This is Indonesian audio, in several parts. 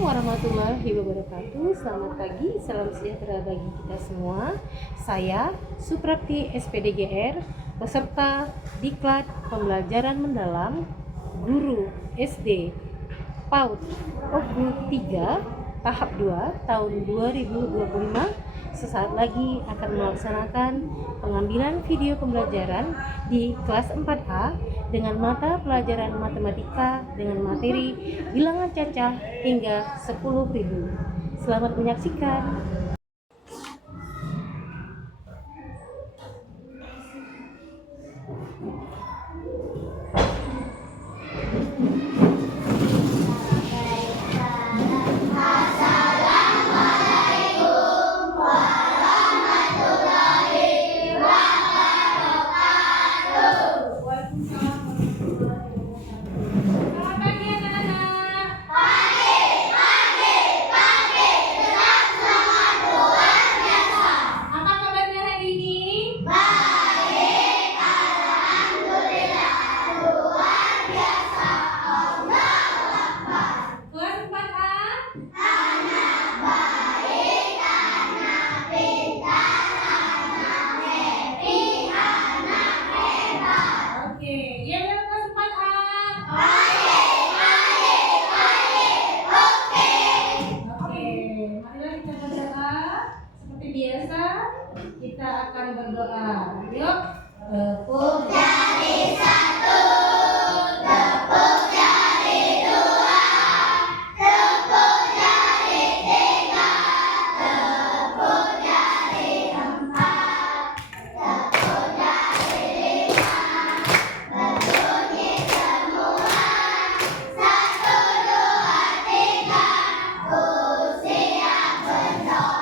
Assalamualaikum warahmatullahi wabarakatuh. Selamat pagi, salam sejahtera bagi kita semua. Saya Suprapti SPDGR, peserta Diklat Pembelajaran Mendalam Guru SD PAUD OGU 3 tahap 2 tahun 2025. Sesaat lagi akan melaksanakan pengambilan video pembelajaran di kelas 4A dengan mata pelajaran matematika dengan materi bilangan cacah hingga 10.000. Selamat menyaksikan. Biasa kita akan berdoa. Yuk, tepuk jari 1, tepuk jari 2, tepuk jari 3, tepuk jari 4, tepuk jari 5. Berbunyi semua 1, 2, 3. Siap berdoa.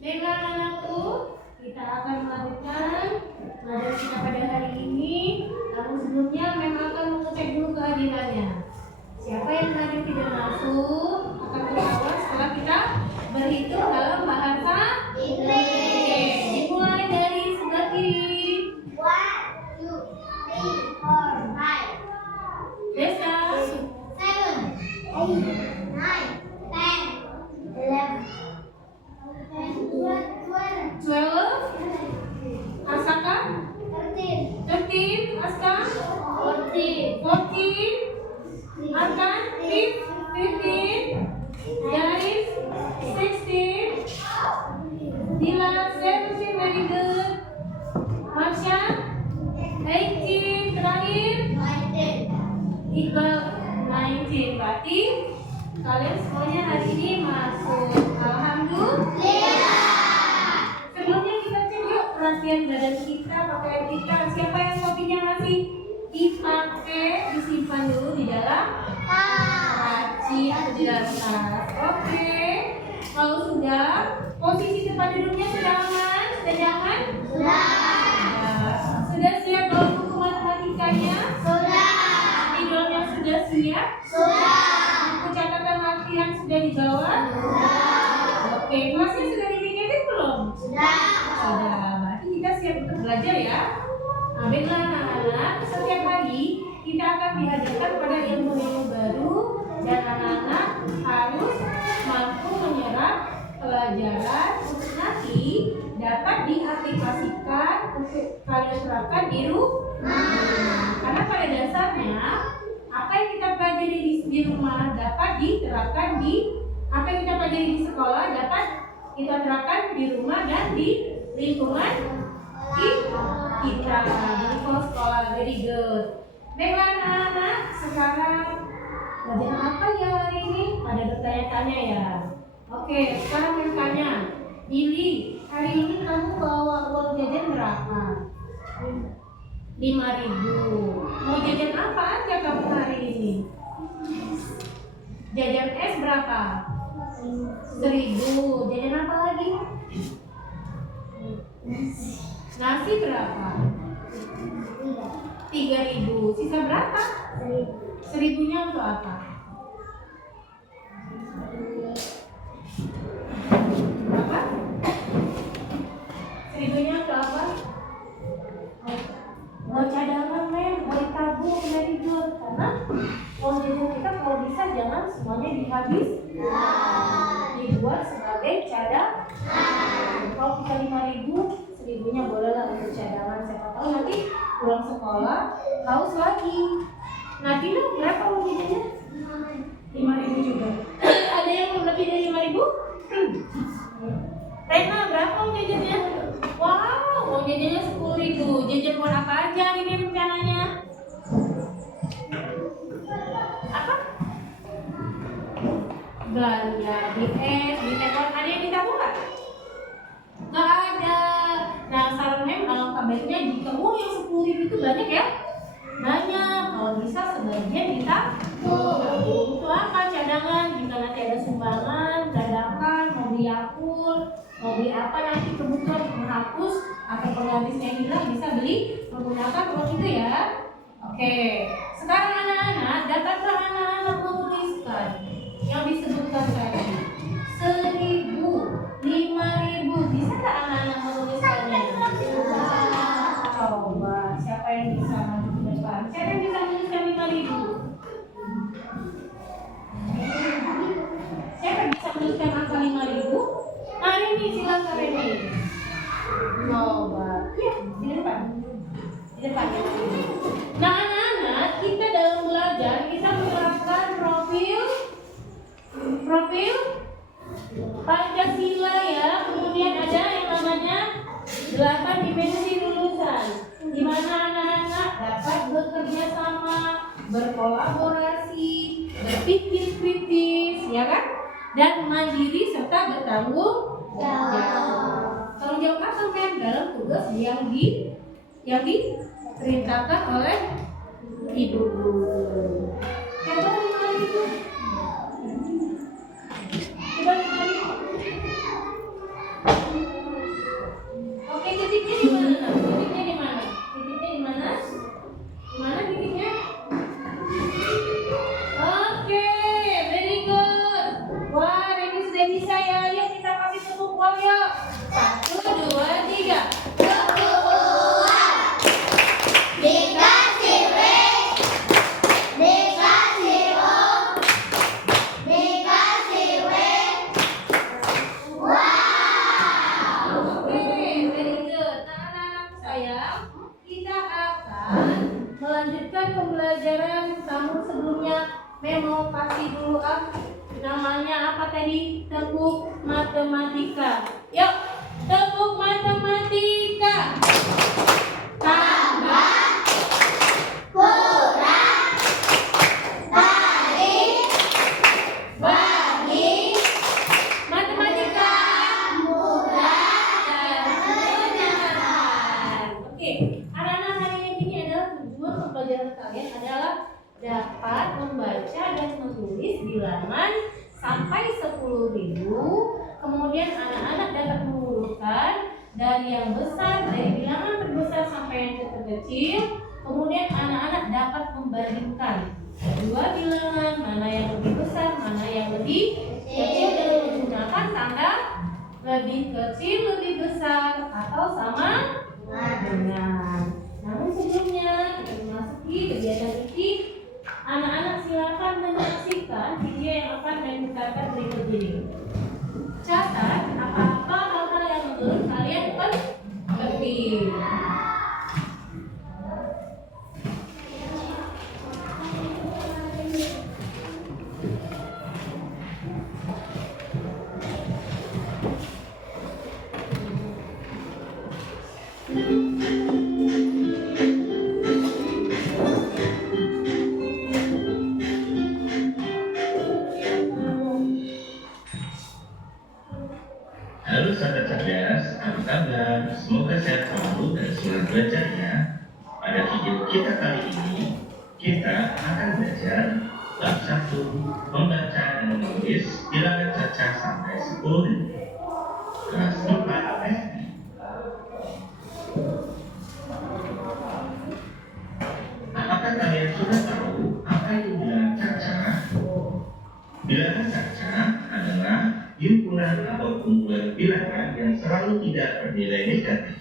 Baiklah anakku, kita akan melanjutkan pelajaran kita pada hari ini. Namun sebelumnya memang akan mengecek dulu kehadirannya. Siapa yang hadir tidak masuk akan ketahuan setelah kita berhitung dalam bahasa Inggris. Oke, dimulai dari sebelah kiri. 1, 2, 3, 4, 5. Desa 7, 8, 9, 10, 11. 12. Asaka 13. Aska 14. Arkan 15. Yaris 16. Dila 17. Very good. Marsha 18. Terakhir 19. Iqbal 19. Berarti kalian semuanya hari ini masuk. Alhamdulillah. Sebelumnya kita cek yuk latihan badan kita, pakaian kita. Siapa yang kopinya masih dipakai, disimpan dulu di dalam tas. di atas. Oke. Kalau sudah, posisi tempat duduknya sudah aman? Sudah nyaman? Sudah. Sudah siap bawa buku matematikanya? Sudah. Tidurnya sudah siap? Sudah. Buku catatan latihan sudah dibawa? Sudah. Oke, kelasnya sudah dibikinin belum? Sudah. Sudah. Berarti kita siap untuk belajar ya. Nah, baiklah anak-anak, setiap hari kita akan dihadapkan pada ilmu-ilmu baru dan anak-anak harus mampu menyerap pelajaran untuk nanti dapat diaplikasikan untuk kalian terapkan di rumah. Karena pada dasarnya apa yang kita pelajari di rumah dapat diterapkan di apa yang kita pelajari di sekolah dapat kita terapkan di rumah dan di lingkungan kita di sekolah. Very good. Baiklah anak-anak, sekarang pelajaran apa ya hari ini? Ada bertanya-tanya ya. Oke, sekarang bertanya, Lili, hari ini kamu bawa uang jajan berapa? 5.000. Mau jajan apa aja kamu hari ini? Jajan es berapa? 1.000. Jajan apa lagi? Nasi berapa? 3.000. Sisa berapa? 1.000-nya untuk apa? Berapa? 1.000-nya untuk apa? Buat cadangan, men. Buat tabung, very good. Karena uang jajan kita kalau bisa jangan semuanya dihabiskan. Dibuat sebagai cadangan. Kalau kita 5.000, 1.000-nya bolehlah untuk cadangan. Siapa tahu nanti pulang sekolah haus lagi. Nah, Tina berapa uang jajannya? 5.000 juga. Ada yang lebih dari 5.000? Rena berapa uang jajannya? Wow, uang jajannya 10.000. Jajan buat apa aja ini rencananya? Apa? Belanja di es, di telepon. Ada yang ditabung nggak? Nggak ada. Nah, saran alangkah baiknya jika uang yang 10.000 itu banyak ya? Banyak. Kalau bisa sebagian ditabung. Untuk apa? Cadangan. Jika nanti ada sumbangan, dadakan, mau beli Yakult, mau beli apa nanti kebutuhan menghapus atau penghabisnya hilang bisa beli menggunakan uang itu ya. Oke. Sekarang anak-anak, dapatkah anak-anak menuliskan yang disebutkan tadi? 1.000, 5.000. Bisa nggak anak-anak menuliskannya? Coba, siapa yang bisa maju ke depan? Siapa yang bisa menuliskan 5.000? Siapa bisa menuliskan angka 5.000? Hari ini silakan Reni. Coba, iya di depan. Di depan ya. Nah anak-anak, kita dalam belajar kita menerapkan profil Pancasila ya. Kemudian ada yang namanya 8 dimensi lulusan, di mana anak-anak dapat bekerja sama, berkolaborasi, berpikir kritis, ya kan? Dan mandiri serta bertanggung jawab. Tanggung jawab apa kan dalam tugas yang diperintahkan oleh ibu guru. Coba dimana itu? Coba dimana? Oke, titiknya di mana? Titiknya di mana? Titiknya di mana? Di mana titiknya? Oke, very good. Wah, ini sudah bisa ya. Yuk kita kasih tepuk tangan yuk. 1, 2, 3. Pembelajaran kamu sebelumnya Memo kasih dulu namanya apa tadi? Tepuk matematika. Yuk, tepuk matematika. Tambah, kurang, tarik, bagi. Matematika mudah dan menyenangkan. Oke, anak-anak hari ini adalah tujuan pembelajaran kalian adalah dapat membaca dan menulis bilangan sampai 10.000, kemudian anak-anak dapat mengurutkan dari yang besar, dari bilangan terbesar sampai yang terkecil. Kemudian anak-anak dapat membandingkan dua bilangan, mana yang lebih besar, mana yang lebih kecil, dengan menggunakan tanda lebih kecil, lebih besar, atau sama dengan. Namun sebelumnya kita memasuki kegiatan ini, anak-anak silakan menyaksikan video yang akan diputarkan berikut ini. Catat apa-apa hal-hal yang menurut kalian penting. Halo sahabat cerdas, apa kabar? Semoga sehat selalu dan semangat belajarnya. Pada video kita kali ini, kita akan belajar bab 1, membaca dan menulis bilangan caca sampai 10.000. Kelas 4 SD. Apakah kalian sudah tahu apa itu bilangan caca? Bilangan caca adalah himpunan atau kumpulan bilangan yang selalu tidak bernilai negatif.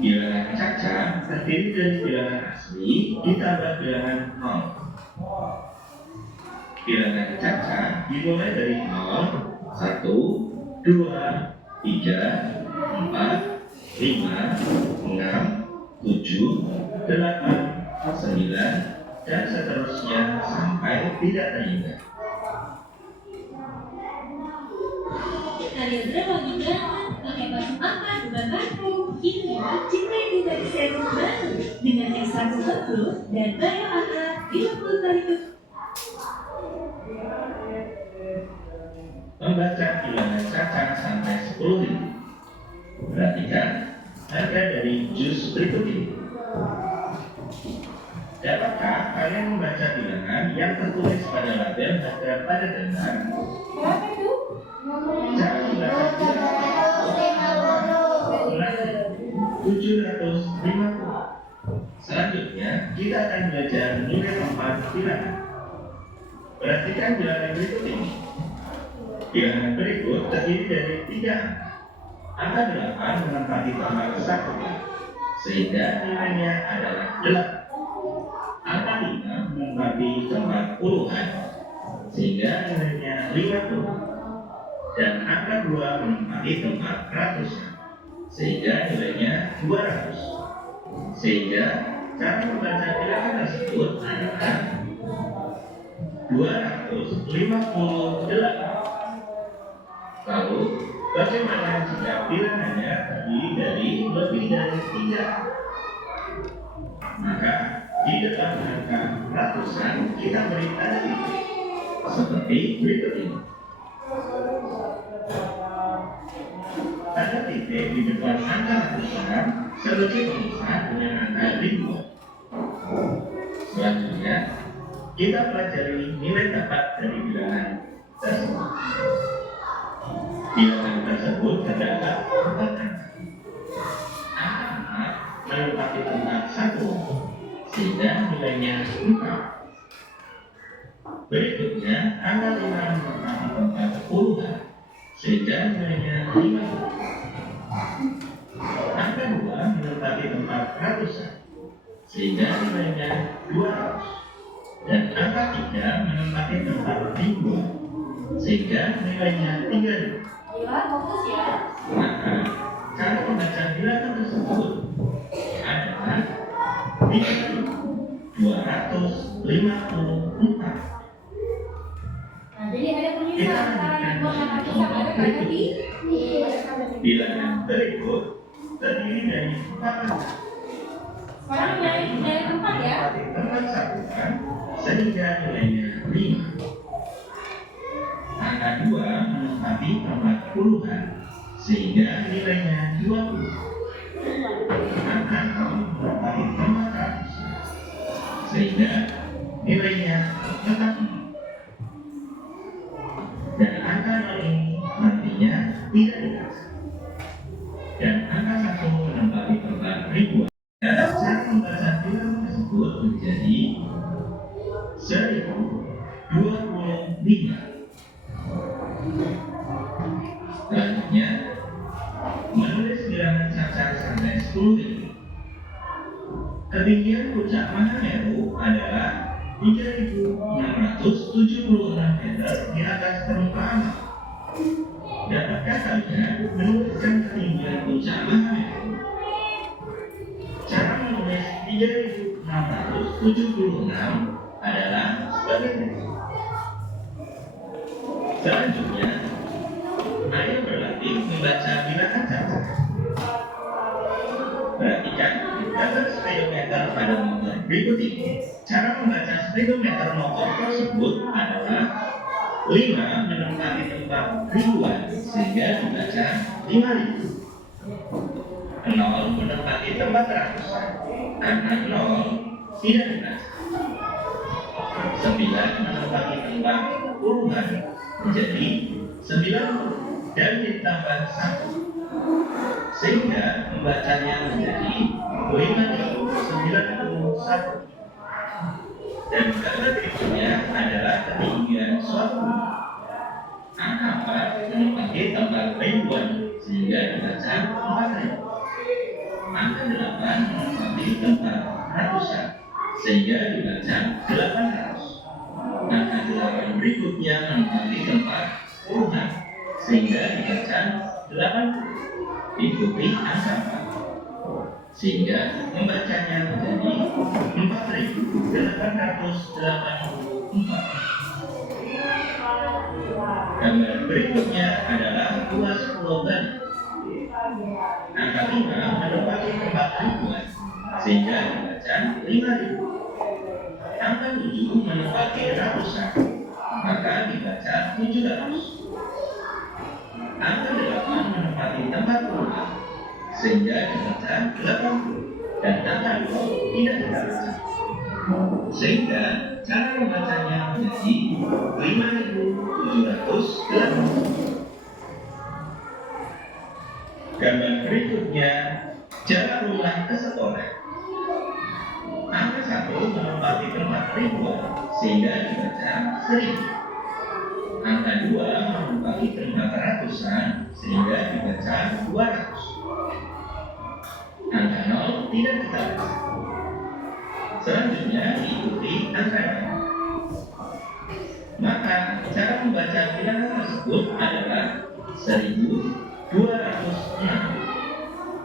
Bilangan caca terdiri dari bilangan asli ditambah bilangan 0. Bilangan caca dimulai dari 0, 1, 2, 3, 4, 5, 6, 7, 8, 9, dan seterusnya sampai tidak terhingga. Kalian berapa juga pakai baju apa dengan batu? Ini jika kita diserum baru dengan ekstrak superfood dan bioAHA 50 kali Membaca bilangan caca sampai 10.000. Perhatikan harga dari jus berikut ini. Dapatkah kalian membaca bilangan yang tertulis pada label harga pada dasar? Berapa itu? Cara membaca bilangan 750. Selanjutnya, kita akan belajar nilai tempat bilangan. Perhatikan bilangan berikut ini. Bilangan berikut terdiri dari 3 angka. Angka 8 menempati tempat 1, sehingga nilainya adalah 8. Angka 5 menempati tempat puluhan, sehingga nilainya 50. Dan angka 2 menempati tempat ratusan, sehingga nilainya 200. Sehingga cara membaca bilangan tersebut adalah 258. Lalu, bagaimana jika bilangannya terdiri dari lebih dari 3? Maka di depan angka ratusan kita beri tanda titik seperti berikut ini. Tanda titik di depan angka ratusan sebagai pemisah dengan angka ribuan. Selanjutnya, kita pelajari nilai dapat dari bilangan tersebut. Bilangan tersebut terdapat 4 angka. Angka menempati tempat 1, sehingga nilainya 4. Berikutnya, angka 5 menempati tempat puluhan, sehingga nilainya 5. Angka 2 menempati tempat ratusan, sehingga nilainya 200. Dan angka 3 menempati tempat ribuan, sehingga nilainya 3.000. Fokus ya. Maka cara membaca bilangan tersebut adalah 3.254. Nah, jadi ada penyusunan antara ribuan dan ratusan, ada tanda di Bilangan berikut terdiri dari 4 angka. sekarang dari tempat ya. Tempat satuan sehingga nilainya 5. Angka 2 menempati tempat puluhan, sehingga nilainya 20. Angka 0 menempati tempat ratusan, sehingga nilainya tetap 0. Dan angka 0 ini nantinya tidak dikasih. Dan angka 1 menempati tempat ribuan. Dan cara membaca bilangan tersebut menjadi 1025. Selanjutnya, menulis bilangan cacar sampai 10.000. Ketinggian puncak Mahameru adalah 3.676 meter di atas permukaan laut. Dapatkah kalian menuliskan ketinggian puncak Mahameru? Cara menulis 3.676 adalah sebagai berikut. Selanjutnya, ayo berlatih membaca bilangan cacar. Perhatikan gambar speedometer pada motor berikut ini. Cara membaca speedometer motor tersebut adalah 5 menempati tempat ribuan sehingga dibaca 5.000. 0 menempati tempat ratusan karena 0 tidak dibaca. 9 menempati tempat puluhan menjadi 90 dan ditambah 1 sehingga membacanya menjadi 5.091. Dan gambar berikutnya adalah ketinggian suatu gunung. Angka 4 menempati tempat ribuan sehingga dibaca 4.000. Angka 8 menempati tempat ratusan sehingga dibaca 800. Angka 8 berikutnya menempati tempat puluhan sehingga dibaca 80. Ikuti angka 4 sehingga membacanya menjadi 4.884. Gambar berikutnya adalah luas Pulau Bali. Angka 5 menempati tempat ribuan sehingga dibaca 5.000. Angka 7 menempati ratusan maka dibaca 700. Angka 8 menempati tempat puluhan sehingga dibaca 80 dan angka 0 tidak dibaca sehingga cara membacanya menjadi 5.780. Gambar berikutnya jalan rumah ke sekolah. Angka 1 menempati tempat ribuan sehingga dibaca 1.000. Angka 2 menempati tempat ratusan sehingga dibaca 200. Angka 0 tidak kita baca. Selanjutnya diikuti angka 0. Maka cara membaca bilangan tersebut adalah 1.206.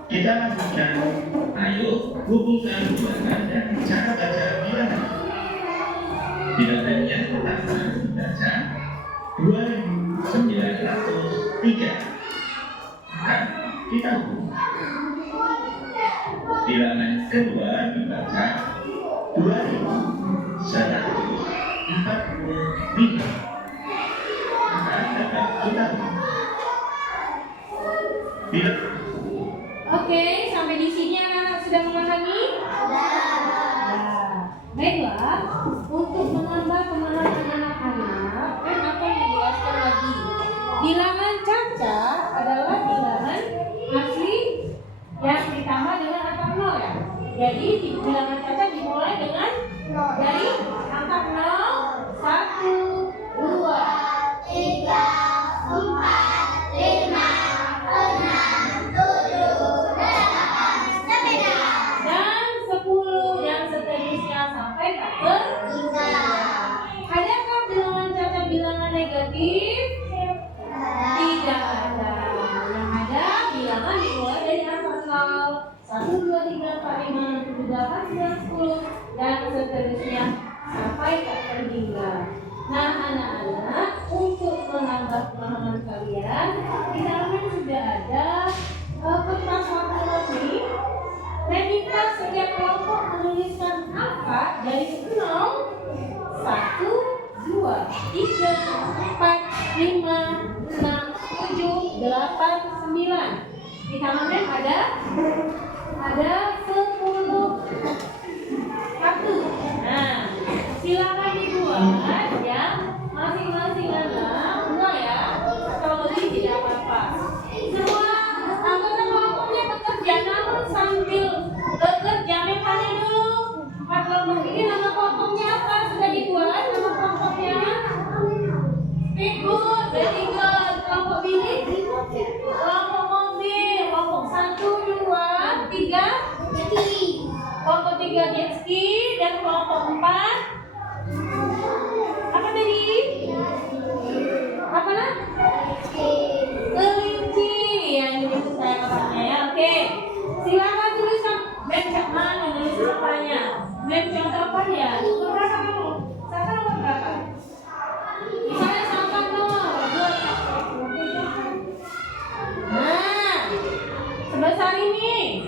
Kita lanjutkan. Ayo hubungkan bilangan dan cara baca bilangan. Bilangan yang pertama dibaca 2.903. Maka kita hubungkan. Bilangan kedua dibaca 2.145. Maka dapat kita hubungkan. Oke, sampai di sini anak-anak sudah memahami? Baiklah, untuk menambah pemahaman anak-anak, kan akan menjelaskan lagi. Bilangan cacat adalah bilangan asli yang ditambah dengan angka 0 ya. Jadi bilangan cacat dimulai dengan dari angka 0, 1, 2, 3, 4, 5, 6, 7, 8, 9 dan 10 yang seterusnya sampai tak terhingga. Adakah bilangan cacat bilangan negatif? Tidak ada. Yang ada bilangan dimulai dari angka 0, 1, 2, 3, 4, 5, 6, 7, 8, 9, 10 dan seterusnya sampai tak terhingga. Nah anak-anak, untuk menambah pemahaman kalian, di dalamnya sudah ada kertas warna-warni. Meminta setiap kelompok menuliskan angka dari 0, 1, 2, 3, 4, 5, 6, 7, 8, 9. Di tangannya ada 10 kartu. Nah, silakan dibuat ya. Masing-masing anak buang ya. Kalau lebih tidak apa-apa. Semua anggota kelompoknya bekerja, namun sambil bekerja memangnya dulu. Empat kelompok ini nama kelompoknya apa? Sudah dibuat nama kelompoknya? Speedboat, very good. Kelompok bilik, kelompok mobil, kelompok 1, 2, 3, kelompok 3 jet ski, dan kelompok 4 apa tadi? Apa lah? Kelinci. Yang ini saya kakaknya ya. Oke. Silakan tuliskan bentang mana nulis apanya. Bentang apa ya? Berapa kamu? Siapa nomor berapa? Misalnya sampai nomor 2. Nah, sebesar ini.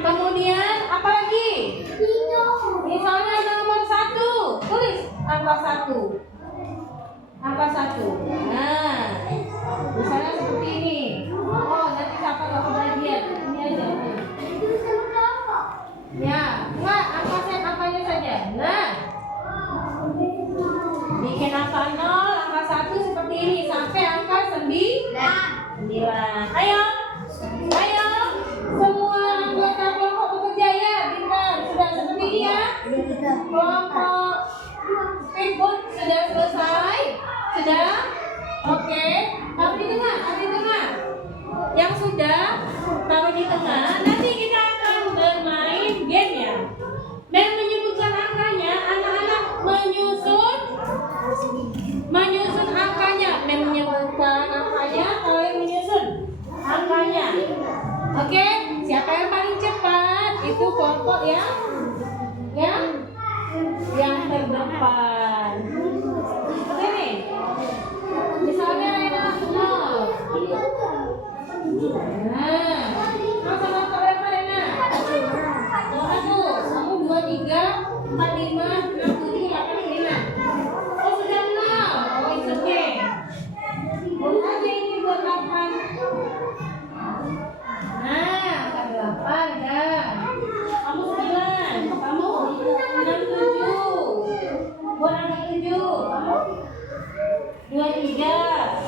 Kemudian apa lagi? Misalnya nomor 1, tulis angka 1. Angka 1. Nah, misalnya seperti ini. Oh, nanti siapa nggak kebagian? Ini aja. Ya, enggak, angka set apanya saja. Nah, bikin angka 0, angka 1 seperti ini sampai angka 9. Ayo, ayo, semua anggota kelompok bekerja ya, bintang. Sudah seperti ini ya. Kelompok speedboat sudah selesai. Sudah? Oke. Taruh di tengah, taruh di tengah. Yang sudah taruh di tengah. Nanti kita akan bermain game ya. Dan menyebutkan angkanya, anak-anak menyusun angkanya. Menyebutkan angkanya, kalian menyusun angkanya. Oke, siapa yang paling cepat itu kelompok yang terdepan. Oke nih. Misalnya Rena 0. Nah, sama berapa Rena? 1. Kamu 2, 3, 4, 5, 6, 7, 8, 9. Oh sudah 0. Oh it's okay. Buat aja ini buat 8. Nah, angka 8 dah. Kamu 9. Kamu 6, 7. Buat angka 7. Kamu 2, 3,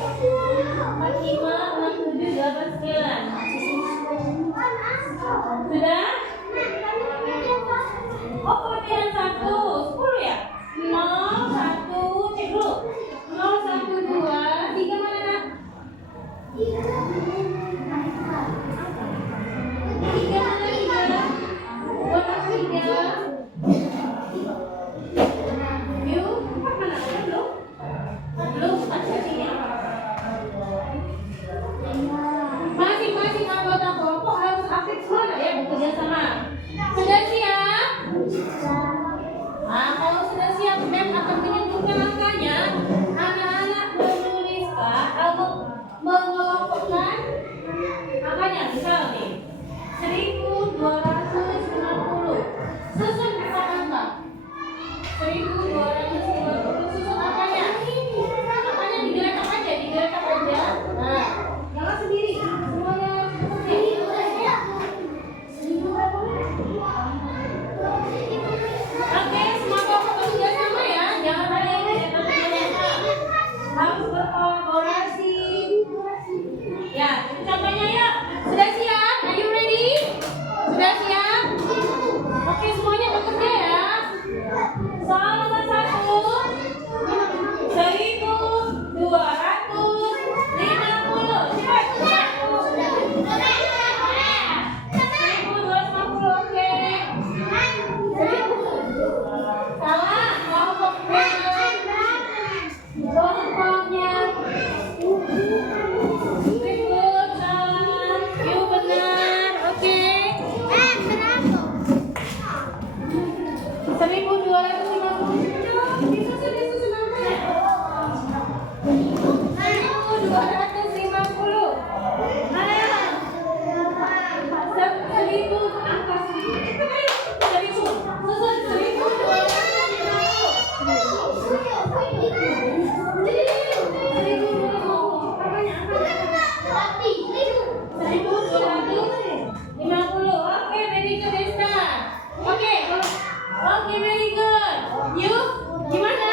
4, 5, 6, 7, 8, 9. Sudah? Oh, kelebihan 1, 10 ya? 0, 1, cek dulu. 0, 1, 2, 3 mana nak? 3 mana 3? Buat aku 3. Yuk, 4 mana? Belum? Belum, 4 sini. Masing-masing anggota kelompok harus aktif semua ya, bekerja sama. Sudah siap? Nah, kalau sudah siap, Beb akan menyebutkan angkanya. Anak-anak menuliskan atau mengelompokkan angkanya. Misal nih, 1250. Susun 4 angka. 1250. Susun angkanya. Angkanya digeletak aja. Nah, jangan sendiri. Semuanya bekerja. Oke, semua kelompok bekerja sama ya. Jangan ada yang tidak bekerja sama. Harus berkolaborasi. Ya, itu contohnya ya. Sudah siap? Are you ready? Sudah siap? Oke, semuanya bekerja ya. Soal nomor 1, 1250. Cepat. 1250, oke. Salah, kelompoknya. Speedboat, salah. You benar, oke. 1250. Disusun angkanya. 1250. Mana? 1000 angka 1000. Cepat ayo. 1000. Susun 1250. Oke, very good, Desta. Oke, very good. Yuk, gimana?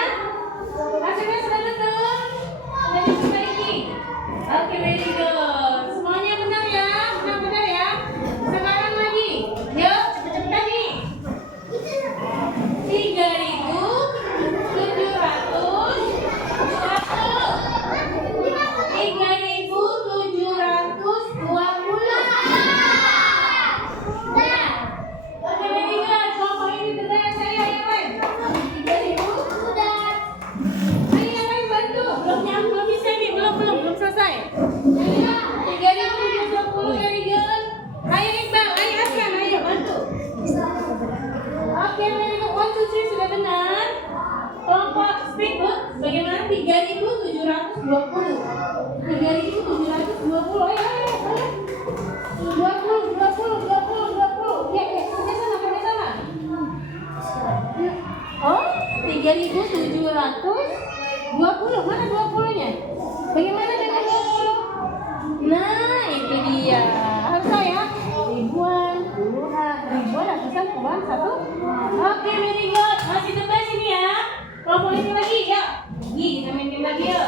Hasilnya sudah betul? Sudah diperbaiki? Oke, very good. Semuanya benar ya? Benar-benar ya? Sekarang lagi. Yuk, cepet-cepetan nih. 3.020 very good. Ayo Iqbal, ayo Aslan, ayo bantu. Oke, very good. 1, 2, 3 sudah benar. Kelompok speedboat bagaimana? 3.720. 3.720. Ayo, ayo, ayo. 20. Ya, sampai sana, sampai sana. Oh, 3.720. Mana 20-nya? Bagaimana dengan 20? Nah, itu dia. Harus tahu ya. Ribuan, puluhan, ribuan, ratusan, puluhan, satu. Oke, very good. Masih tebak sini ya. Kelompok ini lagi, yuk. Kita main game lagi yuk.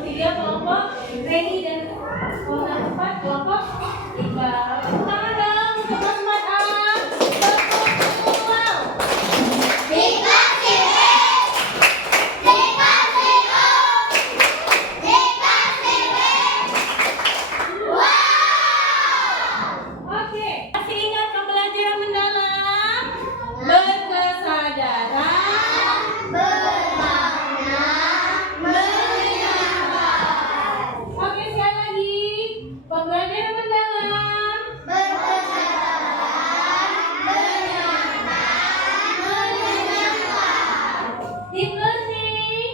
3 kelompok Reni dan kelompok 4 kelompok Iqbal. Tangan dong untuk Mas Ahmad. Oke, masih ingat pembelajaran mendalam? Berkesadaran, oke, sekali lagi. Pembelajaran mendalam, deep learning,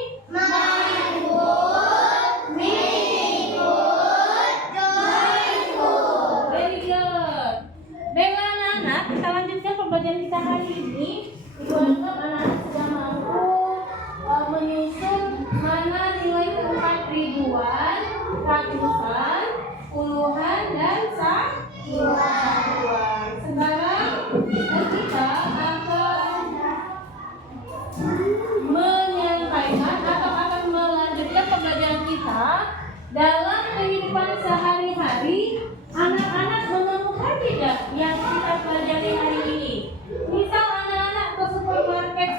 very good. Baiklah anak-anak, kita lanjutkan pembelajaran kita hari ini. Ibu anggap anak-anak sudah mampu menyusun mana nilai keempat ribuan, ratusan, puluhan, dan satuan. Sekarang kita akan menyampaikan atau akan melanjutkan pembelajaran kita dalam kehidupan sehari-hari. Anak-anak menemukan tidak yang kita pelajari hari ini? Misal anak-anak ke supermarket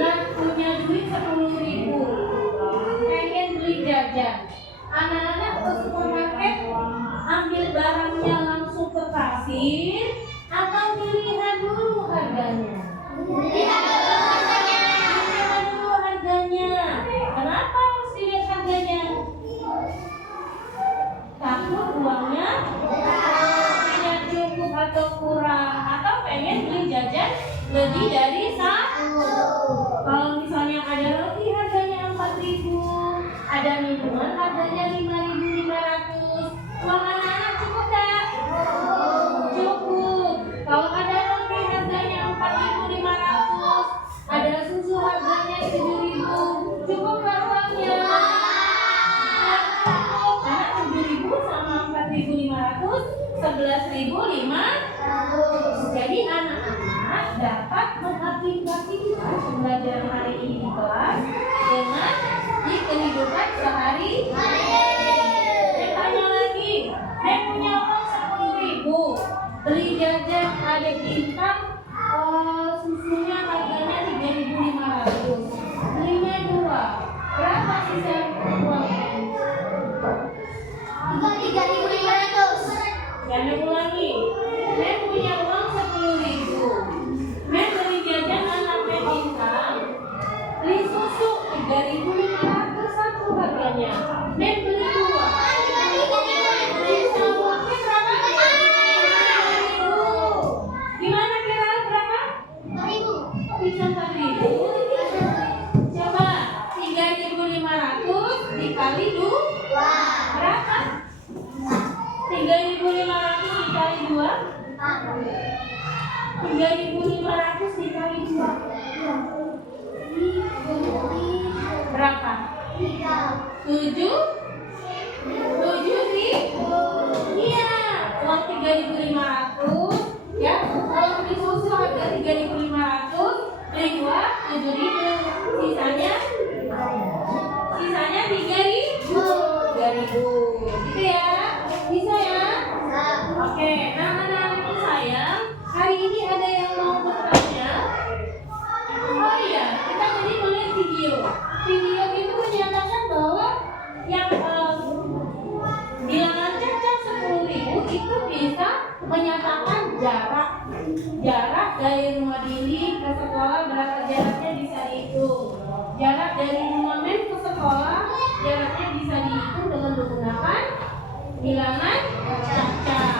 dan punya duit 10.000, pengen beli jajan. Anak-anak ke supermarket ambil barangnya langsung ke kasir atau dilihat dulu harganya? Dilihat dulu harganya. Kenapa harus dilihat harganya? Takut uangnya tidak cukup atau kurang, atau pengen beli jajan lebih dari satu. Kalau misalnya ada roti harganya 4.000, ada minuman harganya 5.500, uang anak-anak cukup tak? Cukup. Kalau ada roti harganya 4.500, ada susu harganya 7.000, cukup nggak uangnya? Karena 7.000 sama 4.500, 11.500. Jadi anak-anak dapat mengaplikasikan pembelajaran hari ini di kelas dengan di kehidupan sehari-hari. Tanya lagi, Neng punya uang 10.000, beli jajan ada bintang, susunya harganya 3.500, belinya 2, berapa sisa uangnya? 3.500. Jangan ulangi. Neng punya uang 10.000. Neng beli jajan anaknya bintang, beli susu 3.500 satu harganya. Neng beli 2. Sisa uangnya berapa? 5.000. Gimana kira berapa? 4.000. Kok bisa 4.000? Coba 3.500 dikali 2 berapa? 3.500 dikali 2 3.500 dikali 2 berapa? 7 iya, uang 3.500 ya, kalau beli susu harga 3.500, beli 2 7.000, sisanya 3.000 gitu ya, bisa ya? Oke, nah anak-anakku sayang, hari ini ada yang mau bertanya? Oh iya, kita tadi melihat video. Video itu menyatakan bahwa yang bilangan cacat 10.000 itu bisa menyatakan jarak dari rumah Dili ke sekolah, berapa jaraknya bisa dihitung. Jarak dari rumah Mem ke sekolah, jaraknya bisa dihitung dengan menggunakan bilangan cacat.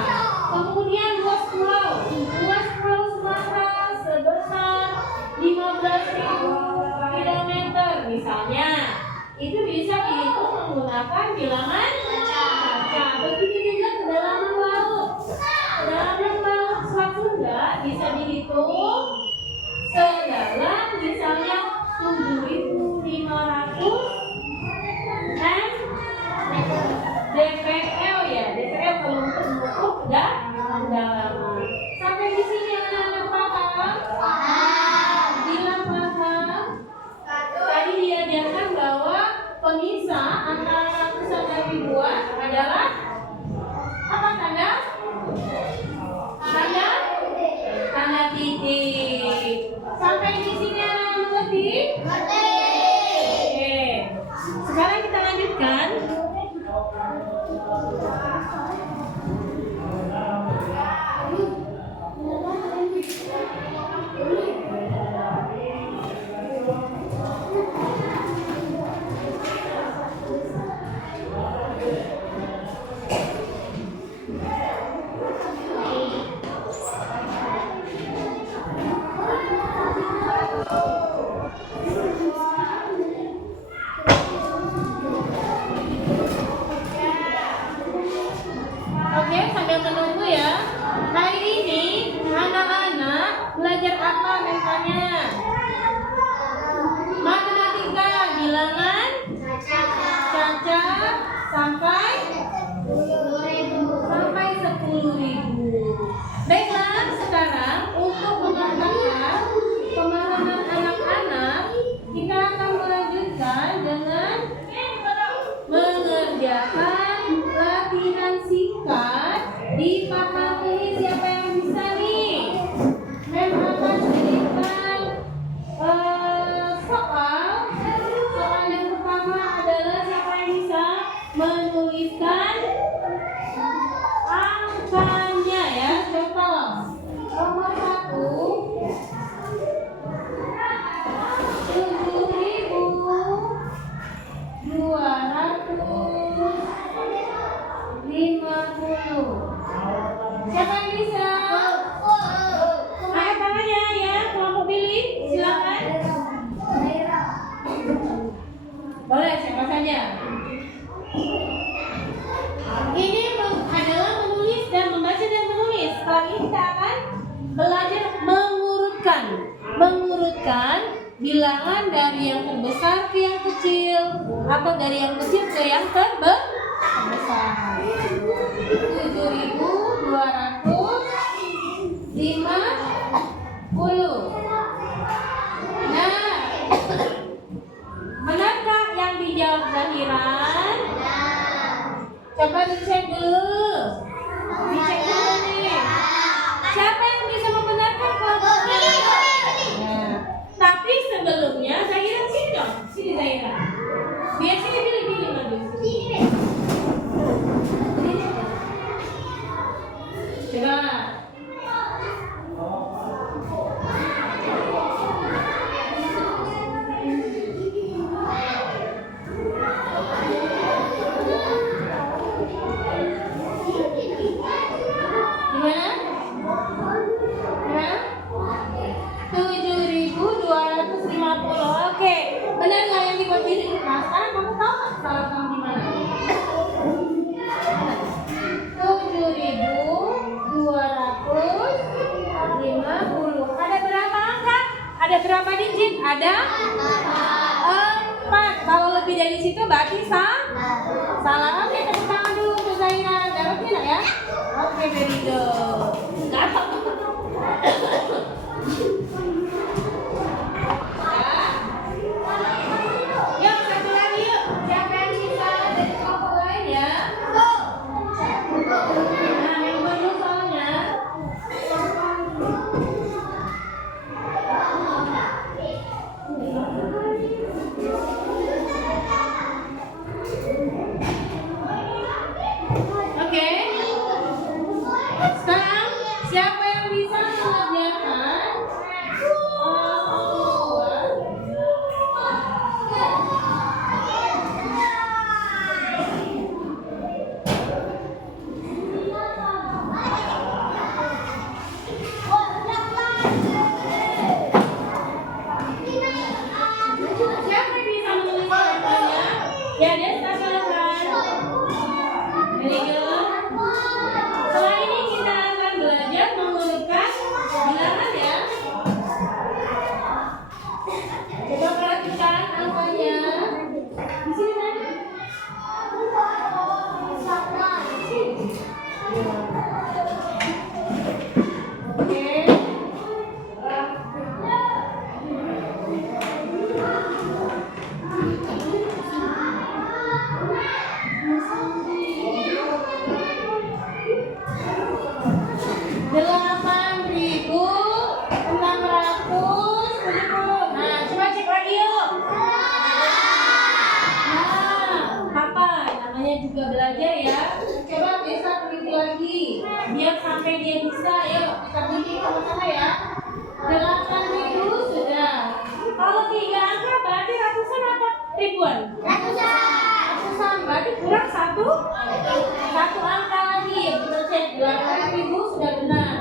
Kemudian luas pulau Sumatera sebesar 15.000 kilometer misalnya, itu bisa dihitung menggunakan bilangan cacat. Begitu juga kedalaman laut. Kedalaman laut Selat Sunda bisa dihitung sedalam misalnya 7.500 DPL ya, DPL kalau untuk mengukur kedalaman. Sampai di sini anak-anak paham? Bilang paham. Tadi diajarkan bahwa pemisah antara ratusan dan ribuan adalah apa tanda? Tanda titik. Sampai di sini anak mengerti? Oke. Sekarang kita lanjutkan. Oke, sambil menunggu ya. Hari ini anak-anak belajar apa mentalnya? Matematika, bilangan cacat sampai 10.000. Baiklah, sekarang untuk memantapkan pemahaman anak-anak, kita akan melanjutkan dengan mengerjakan latihan singkat di papan ini. Siapa yang bisa nih? Mem akan berikan soal. Soal yang pertama adalah siapa yang bisa menuliskan angkanya ya. Contoh nomor 1 7.250. Siapa yang bisa? Angkat tangannya ya, kelompok pilih, silakan. Boleh, siapa saja. Ini adalah menulis dan membaca dan menulis. Kali ini kita akan belajar mengurutkan bilangan dari yang terbesar ke yang kecil, atau dari yang kecil ke yang terbesar. 7.250. Nah, pikiran? Coba dicek dulu. Dicek dulu nih. Siapa yang bisa membenarkan kelompoknya? Nah, tapi sebelumnya Zaira sini dong. Sini Zaira. Biar sini pilih maju. Coba. Gimana? 7.250. Oke, benar nggak yang dibuat ini? Nah, sekarang kamu tahu nggak salah kamu di mana? 7.250. Ada berapa angka? Ada berapa digit? Ada 4. Kalau lebih dari situ berarti salah. Oke, tepuk tangan dulu untuk Zaira. Dapat tidak ya? Oke, very good. Dapat. Yuk, satu lagi yuk. Siapa yang bisa dari kelompok lain ya? Nah, yang dulu soalnya. Oke. Sekarang siapa yang bisa mengerjakan siapa yang bisa menulis jawabannya? Ya, dia silakan. Very good. Setelah ini kita akan belajar mengurutkan bilangan ya. Coba perhatikan angkanya. Di sini tadi. Oke. Delapan ribu 670. Nah, coba cek lagi yuk. Nah, apa? Namanya juga belajar ya. Coba bisa teliti lagi. Biar sampai dia bisa. Yuk, kita teliti sama-sama ya. 8.000 sudah. Kalau 3 angka berarti ratusan apa? Ribuan? Ratusan. Berarti kurang satu angka lagi. Kita cek 8.000 sudah benar.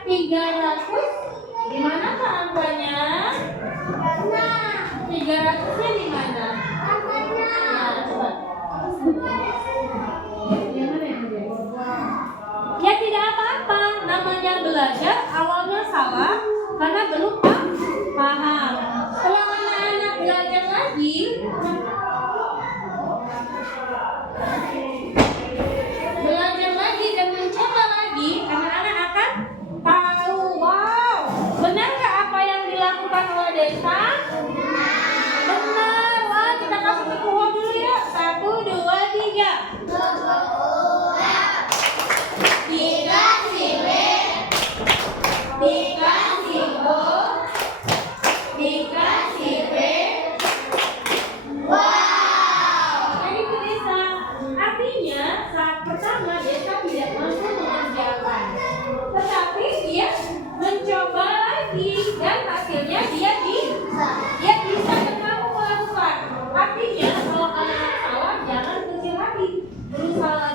300 di mana Kak angkanya? 300-nya di mana? Nah, coba. Ya tidak apa-apa. Namanya belajar awalnya salah karena belum paham. Kalau anak-anak belajar lagi, dan mencoba lagi, anak-anak akan tahu. Wow, benar nggak apa yang dilakukan oleh Desa? Benar. Wah, kita kasih tepuk dulu ya. 1, 2, 3. Dikasih B, dikasih O, dikasih B. Wow. Jadi Bu Desa, artinya saat pertama Desa tidak mampu mengerjakan, tetapi dia mencoba lagi dan hasilnya dia bisa dan mampu melakukan. Artinya kalau kalian salah jangan kecil hati, berusaha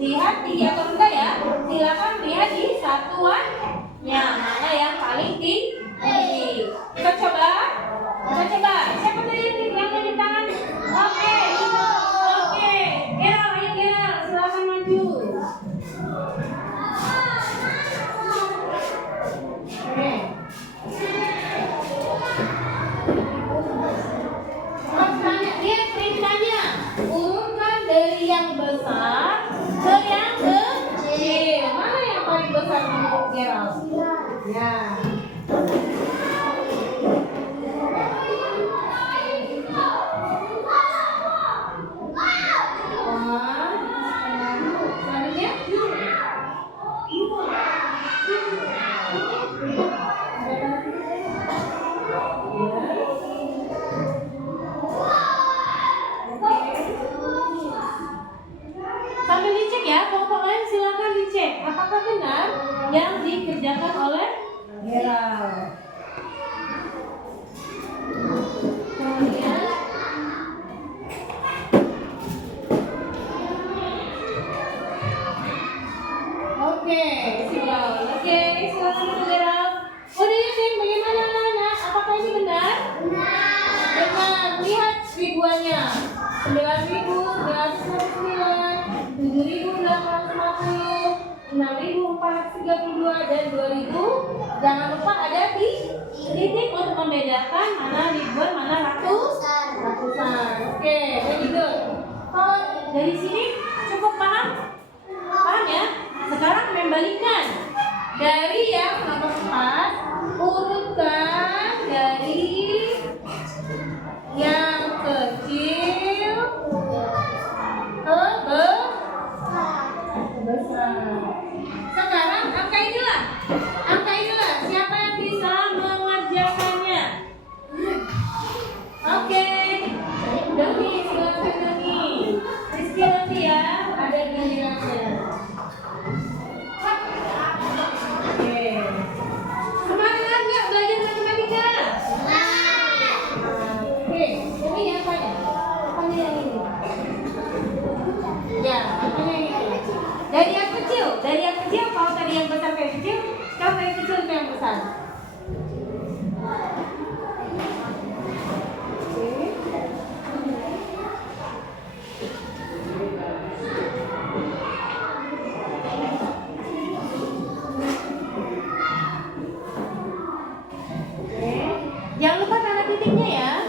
lihat tinggi atau rendah ya. Silakan lihat di satuannya mana yang paling tinggi. Kita coba. Siapa tadi yang ada di tangan? Oke. Gerald, ayo Gerald, silakan maju. Oke. Lihat perintahnya. Urutkan dari yang besar ke yang kecil. Mana yang paling besar menurut Gerald? Ya. Sambil dicek ya, kelompok lain silakan dicek apakah benar yang dikerjakan oleh Gerald. Kemudian Oke, silakan Gerald. Lihat bagaimana anak-anak? Apakah ini benar? Benar. Lihat ribuannya. 9.999, 7.850, 6.432 dan 2.000. Jangan lupa ada titik untuk membedakan mana ribuan, mana ratusan. Oke, very good. Oh, dari sini cukup paham? Paham ya? Sekarang membalikan dari yang nomor 4, urutkan dari yang kecil ke besar. Sekarang angka inilah. Siapa yang bisa mengerjakannya? Oke. Doni, silakan Doni. Rizky nanti ya, ada gilirannya. Oke. Semangat nggak belajar matematika? Oke, ini apanya? Apanya yang ini? Ya, apanya yang ini? Dari yang kecil, kalau tadi yang besar ke yang kecil, sekarang dari kecil ke yang besar. Jangan lupa tanda titiknya ya.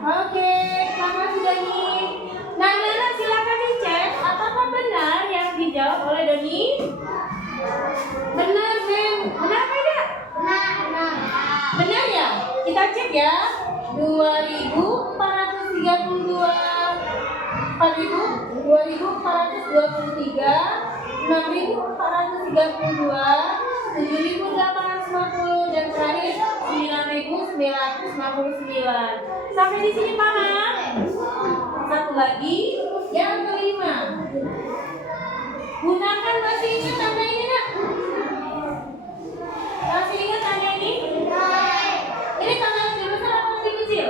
Oke, selamat sudah nih. Nah, anak silakan dicek apakah benar yang dijawab oleh Doni? Benar, Mem. Benar apa tidak? Benar ya? Kita cek ya. 2.432, 2.423, 6.432, 7.850 dan terakhir 9.959. Sampai di sini paham? Satu lagi, yang kelima. Gunakan masih ingat tanda ini nak? Masih ingat tanda ini? Ini tanda lebih besar atau lebih kecil?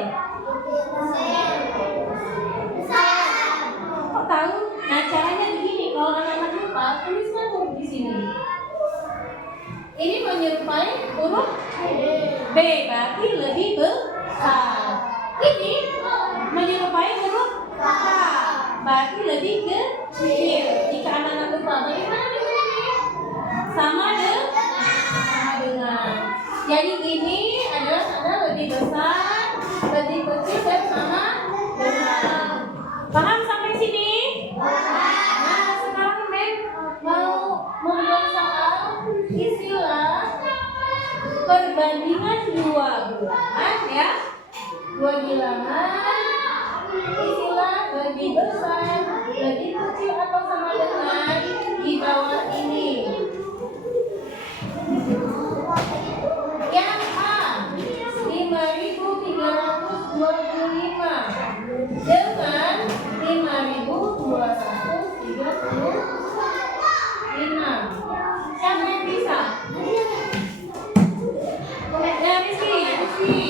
Kok tahu? Nah caranya begini, kalau anak-anak lupa, tuliskan huruf di sini. Ini menyerupai huruf B, berarti lebih besar. Ini menyerupai huruf K, berarti lebih kecil. Jika anak-anak lupa, bagaimana dengan ini? Sama dengan. Jadi ini adalah tanda lebih besar, lebih kecil dan sama dengan. Paham sampai sini? Nah, sekarang Mem mau dua bilangan ya. Dua bilangan isilah lebih besar, lebih kecil atau sama dengan di bawah ini. Yang A 5.325 dengan 5.236. Siapa yang bisa? Ya Rizky, ya Rizky.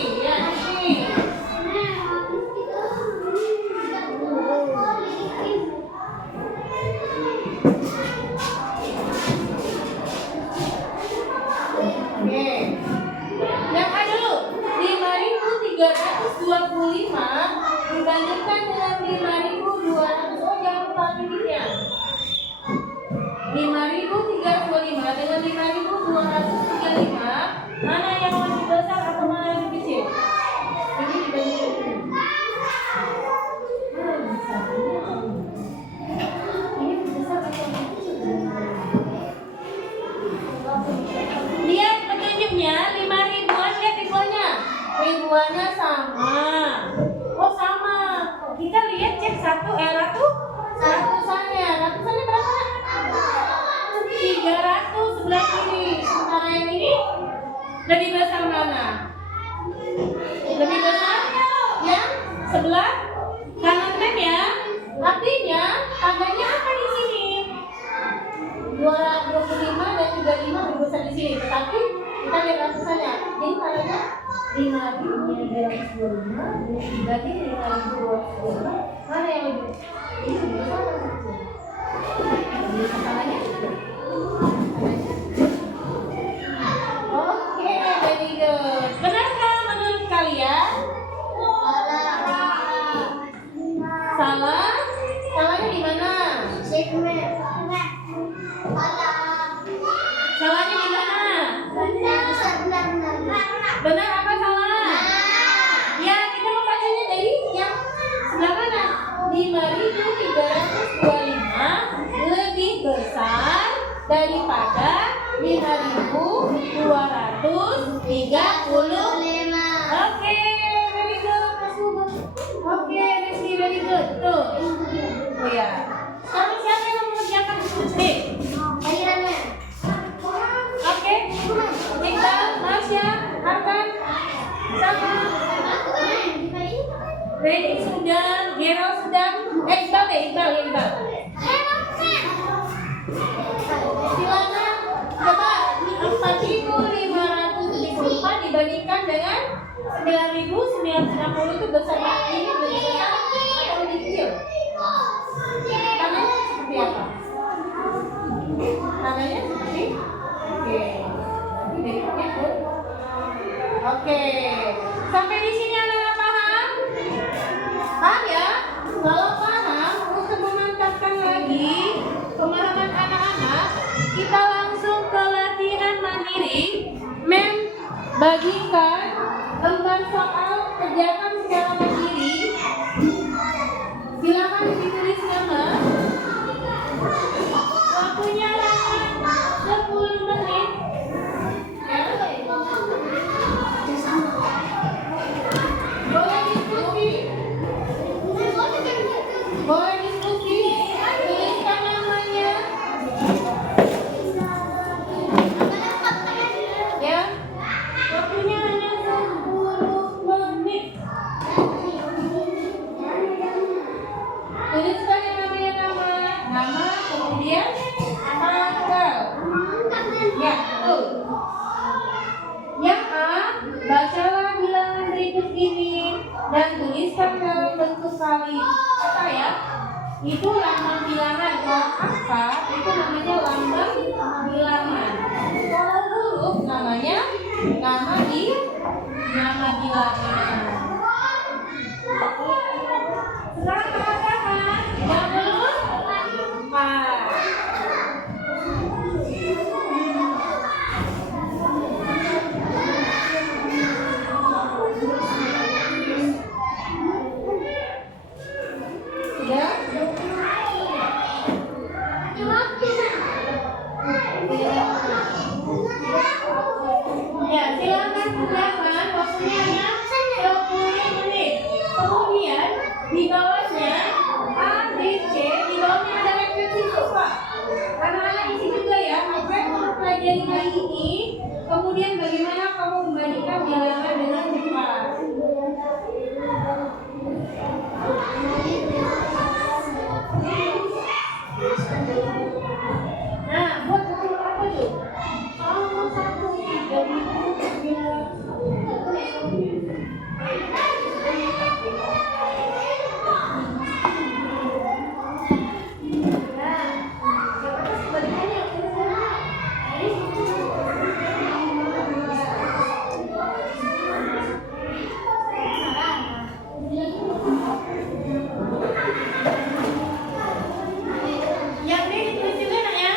Oke. Yang A dulu, 5.325 dibandingkan dengan 5.200. Oh, jangan lupa titiknya. 5.325 dengan 5.235, mana yang lebih besar atau mana yang lebih kecil? Ini dibandingkan ini. Mana yang besar? Ini besar atau lebih kecil? Lihat petunjuknya, 5.000-an, lihat ribuannya. Ribuannya sama. Oh sama. Kita lihat cek ratusannya. Ratusannya berapa? 300 sebelah kiri. Sementara yang ini lebih besar mana? Lebih besar yang sebelah kanan kan ya? Artinya tandanya apa di sini? 225 dan 35 lebih besar di sini. Tetapi kita lihat ratusannya. Jadi tandanya 5.325 berarti 5.225. Mana yang lebih? Ini lebih besar atau kecil? Lebih besar tandanya? Oke, very good. Benarkah menurut kalian? Salah? Salahnya di mana? Salahnya di mana? Benar apa salah? Ya, kita membacanya dari yang sebelah kanan. 5.325 lebih besar daripada 5.235. Oke, very good. Oke, Rizky, very good. Tuh. Oh ya. Sekarang siapa yang mengerjakan nih? Oke. Iqbal, Masya, Arkan, sama. Reni sudah, Gerald sudah. Iqbal. Silakan. Coba 4.574 dibandingkan dengan 9.960 itu besar. Ini lebih besar atau lebih kecil? Tandanya seperti apa? Tandanya seperti? Oke. Nanti berikutnya tuh. Oke. Sampai di sini anak-anak paham? Paham ya? Kalau paham, untuk memantapkan lagi pemahaman anak-anak, kita langsung ke latihan mandiri. Bagikan lembar soal, kerjakan secara mandiri. Silakan ditulis nama. Waktunya 10 menit. Boleh diskusi. Tuliskan namanya. Ya. Waktunya hanya 10 menit. Tuliskan yang namanya nama, kemudian tanggal. Ya, betul. Yang A, bacalah bilangan berikut ini dan tuliskan dalam bentuk kali. Apa ya? Itu lambang bilangan. Kalau angka itu namanya lambang bilangan. Kalau huruf namanya nama bilangan. Sekarang katakan yang huruf 4. Ya, silakan kerjakan Anak-anak isi juga ya, apa yang kamu pelajari kali ini, kemudian bagaimana kamu membandingkan bilangan dengan Jepang. Nah, buat kamu apa tuh? Oh, 1, 3, yang D ditulis juga nak ya.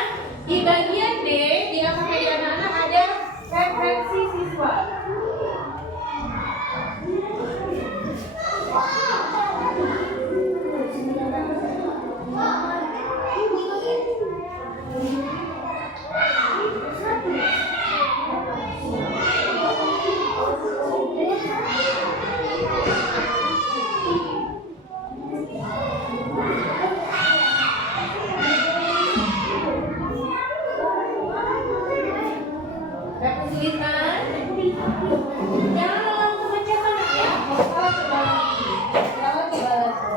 Di bagian D, di AKPD anak-anak ada referensi siswa. Ada kesulitan? Jangan langsung memecahkan ya. Kalau coba lagi. Kalau coba lagi.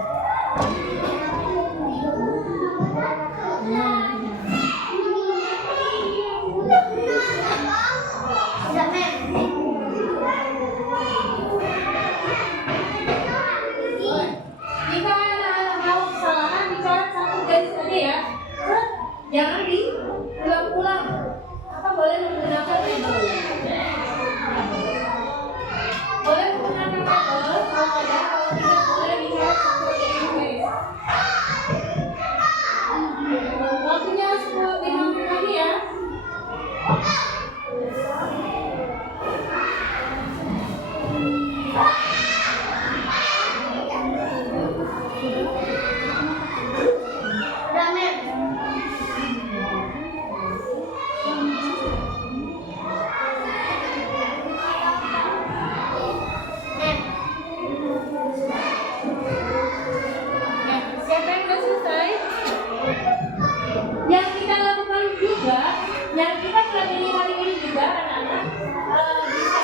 Jika anak-anak tahu kesalahan, dicoret satu garis saja ya. Jangan diulang-ulang. Apa boleh menggunakan label? Boleh menggunakan label kalau ada, kalau tidak boleh dicoret satu garis. Waktunya 5 menit lagi ya. Siapa yang sudah selesai? Yang kita lakukan juga, yang kita pelajari hari ini juga anak-anak bisa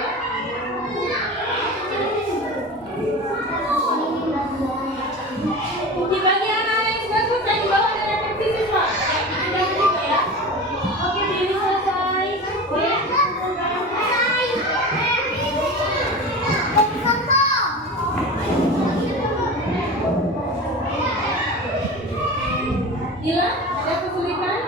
ya. Di bagian anak-anak yang sudah selesai di bawah ada referensi siswa. Ya, kita juga ya. Oke, ini selesai. Ya. Gila, ada kesulitan?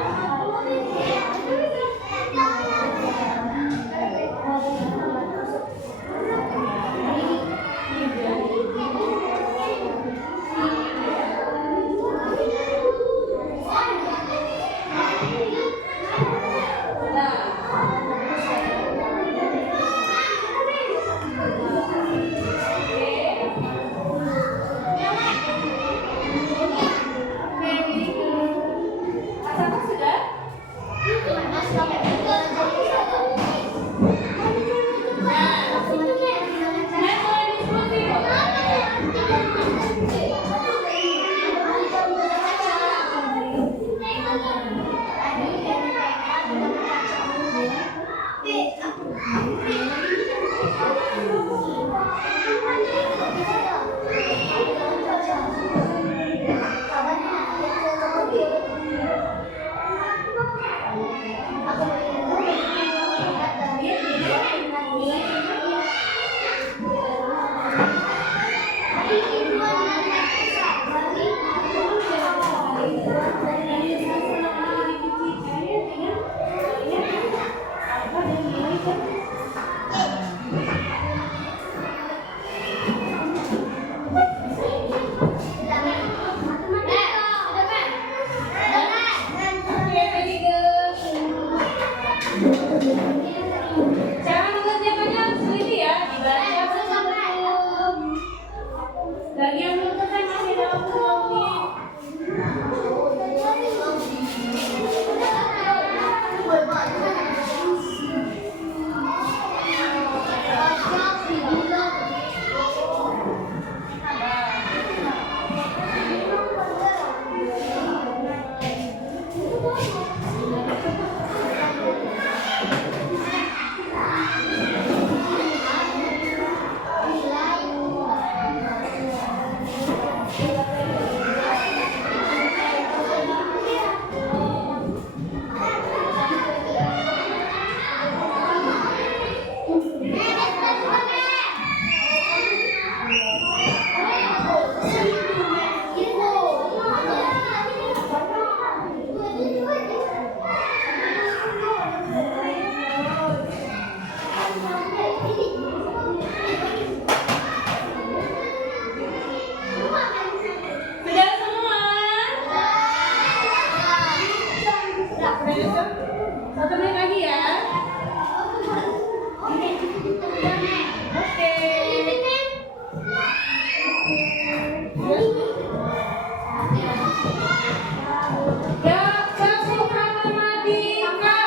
Ya, satu matematika.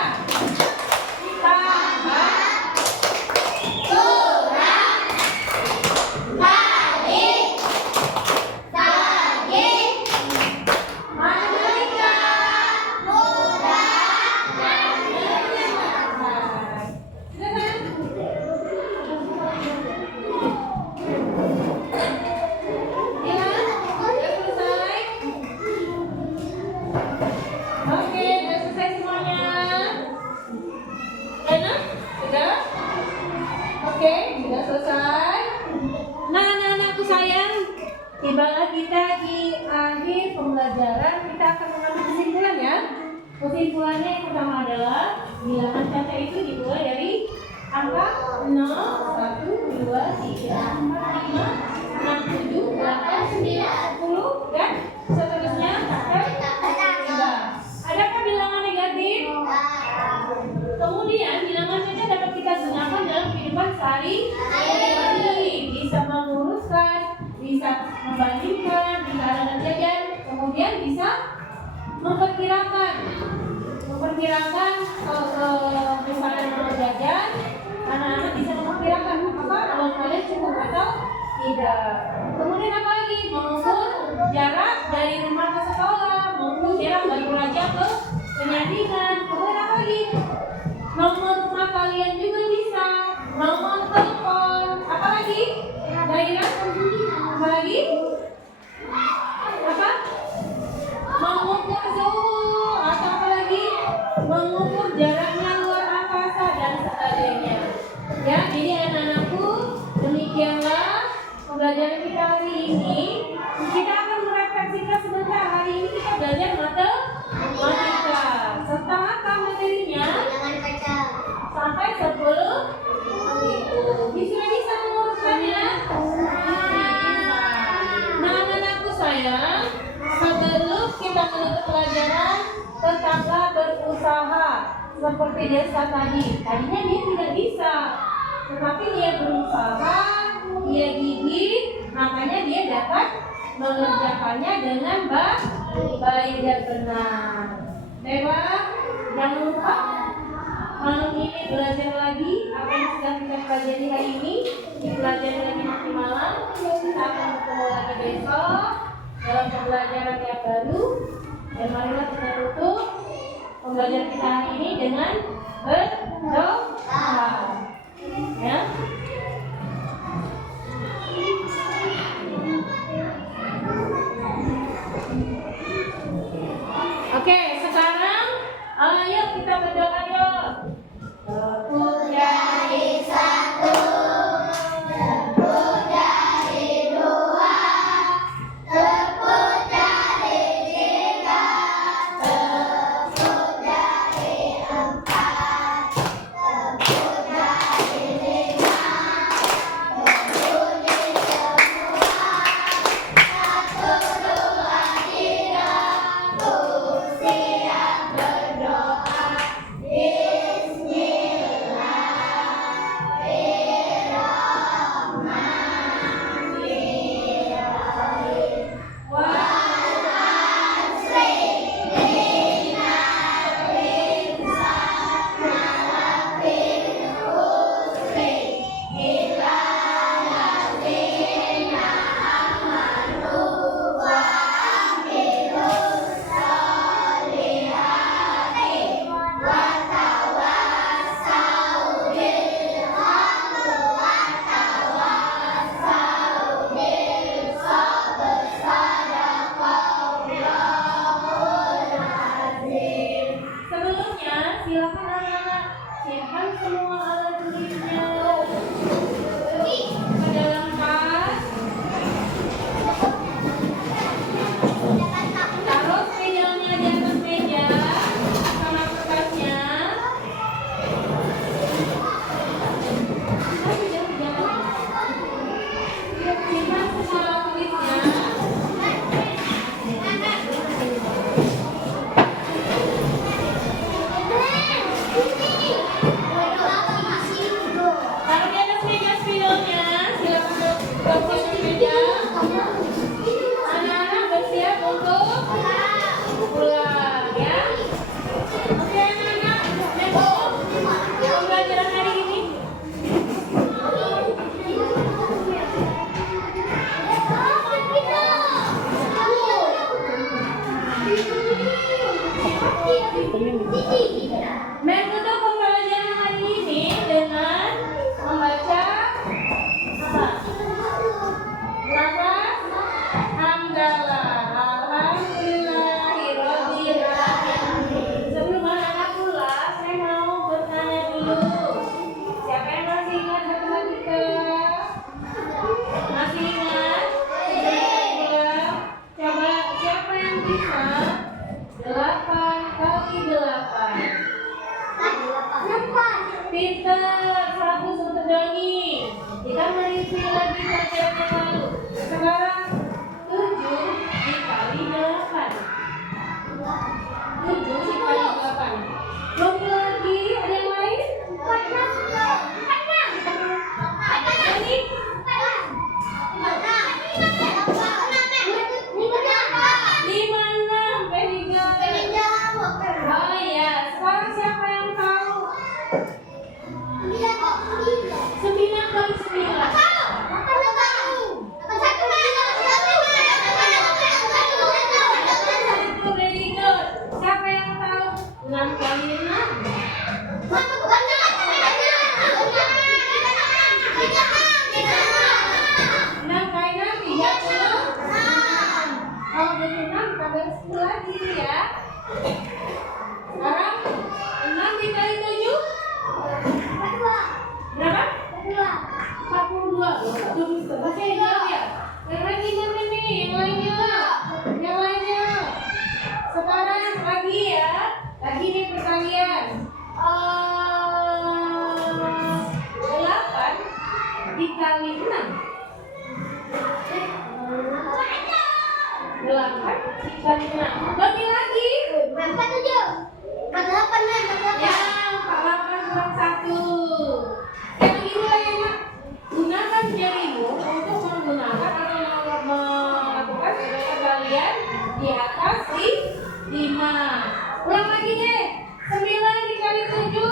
Oke, udah selesai semuanya. Enak? Sudah? Oke, sudah selesai. Nah, anak-anakku sayang, tibalah kita di akhir pembelajaran. Kita akan mengambil kesimpulan ya. Kesimpulannya yang pertama adalah bilangan kaca itu dimulai dari angka 0, 1, 2, 3, 4, 5, 6, 7, 8, 9, 10 dan seterusnya sampai 3. Adakah bilangan negatif? Kemudian bilangan caca dapat kita gunakan dalam kehidupan sehari-hari. Bisa meluruskan, bisa membandingkan, bisa ada jajan, kemudian bisa memperkirakan misalnya mau jajan, anak-anak bisa memperkirakan apakah uang kalian cukup atau tidak. Kemudian apa lagi? Mengukur jarak dari rumah ke sekolah, mengukur jarak dari Raja ke Penyandingan. Kemudian apa lagi? Nomor rumah kalian juga bisa, nomor telepon, apa lagi? Daerah, apa lagi? Apa? Mengukur suhu atau apa lagi? Mengukur jaraknya luar angkasa dan sebagainya. Ya, jadi anak-anakku, demikianlah pembelajaran kita hari ini. Kita akan merefleksikan sebentar. Hari ini kita belajar matematika. Serta apa materinya? Sampai 10 itu. Sudah bisa menguruskannya? Bisa. Nah, anak-anakku sayang, sebelum kita menutup pelajaran, tetaplah berusaha. Seperti Desa tadi. Tadinya dia tidak bisa, tetapi dia berusaha, dia gigih, makanya dia dapat mengerjakannya dengan baik dan benar. Baiklah, jangan lupa malam ini belajar lagi apa yang sudah kita pelajari hari ini. Dipelajari lagi nanti malam. Kita akan bertemu lagi besok dalam pembelajaran yang baru. Dan marilah kita tutup pembelajaran kita hari ini dengan berdoa. Ya. Oke, sekarang ayo kita berdoa yuk. Tepuk dari 1, tepuk dari 2, tepuk dari 3, tepuk dari 4, tepuk dari 5. 10 lagi ya. Sekarang 6 dikali 7 berapa? 42. Oke, jawab ya. Yang lagi mana nih? Yang lainnya. Sekarang lagi ya. Lagi nih perkalian. 8 dikali 6. 8 dikali 6. Bagi lagi. Ya, 48 kurang 1. Yang ini lah yang gunakan jarimu untuk menggunakan atau melakukan perkalian di atas 5. Ulang lagi deh. 9 dikali 7.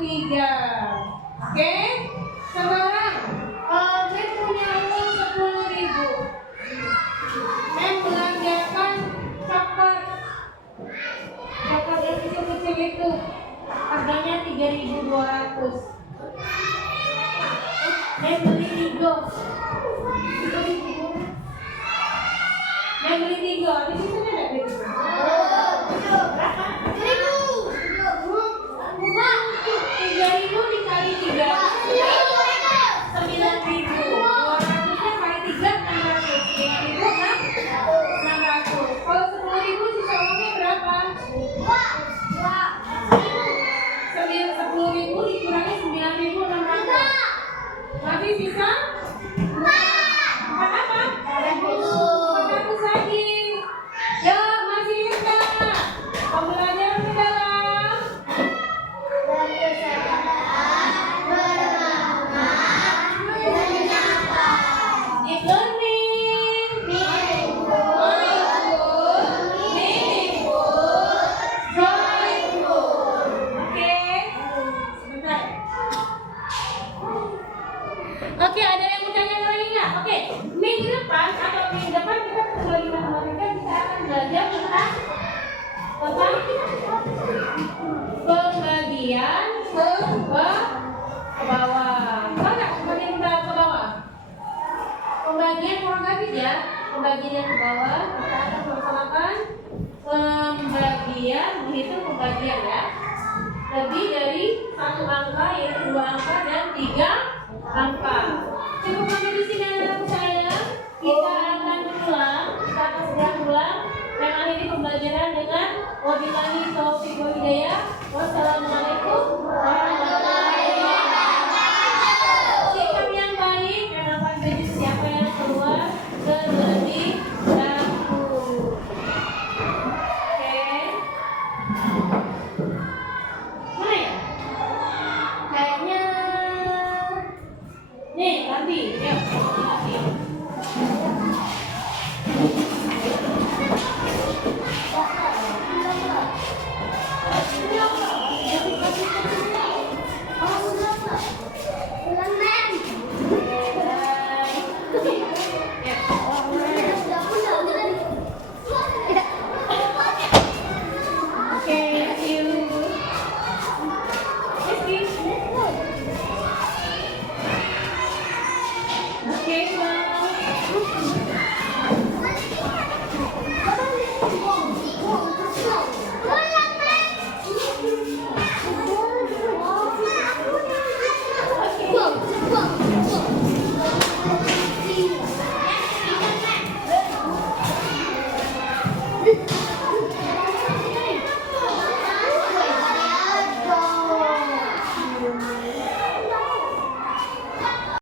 63. Oke, sekarang Mem punya uang 10.000. Mem belanjakan coklat yang kecil-kecil itu, harganya 3.200. Mem beli 3. Mem beli 3. Di situ ada duit. Berapa? 3.000 dikali 3. 9.000. 200-nya kali 3 600. 5.000 600. Kalau 10.000 sisa uangnya berapa? 10.000 dikurangi 9.600. Masih sisa? Apa? 400 lagi. Ya, masih ingat. Pembelajaran ke dalam. Deep learning. Mindful. Meaningful. Joyful. Oke. Sebentar. Oke, ada yang mau tanya lagi nggak? Oke, minggu depan kita kembali matematika, kita akan belajar tentang pembagian ke bawah. Mana pembagian ke bawah? Pembagian kurang lebih ya. Pembagian yang ke bawah kita akan melaksanakan pembagian, menghitung pembagian ya. Lebih dari 1 angka, yaitu 2 angka dan 3 angka. Cukup sampai di sini anak-anakku sayang. Kita akan segera ulang. Dan akhiri pembelajaran dengan wabillahi taufiq wal hidayah. Wassalamualaikum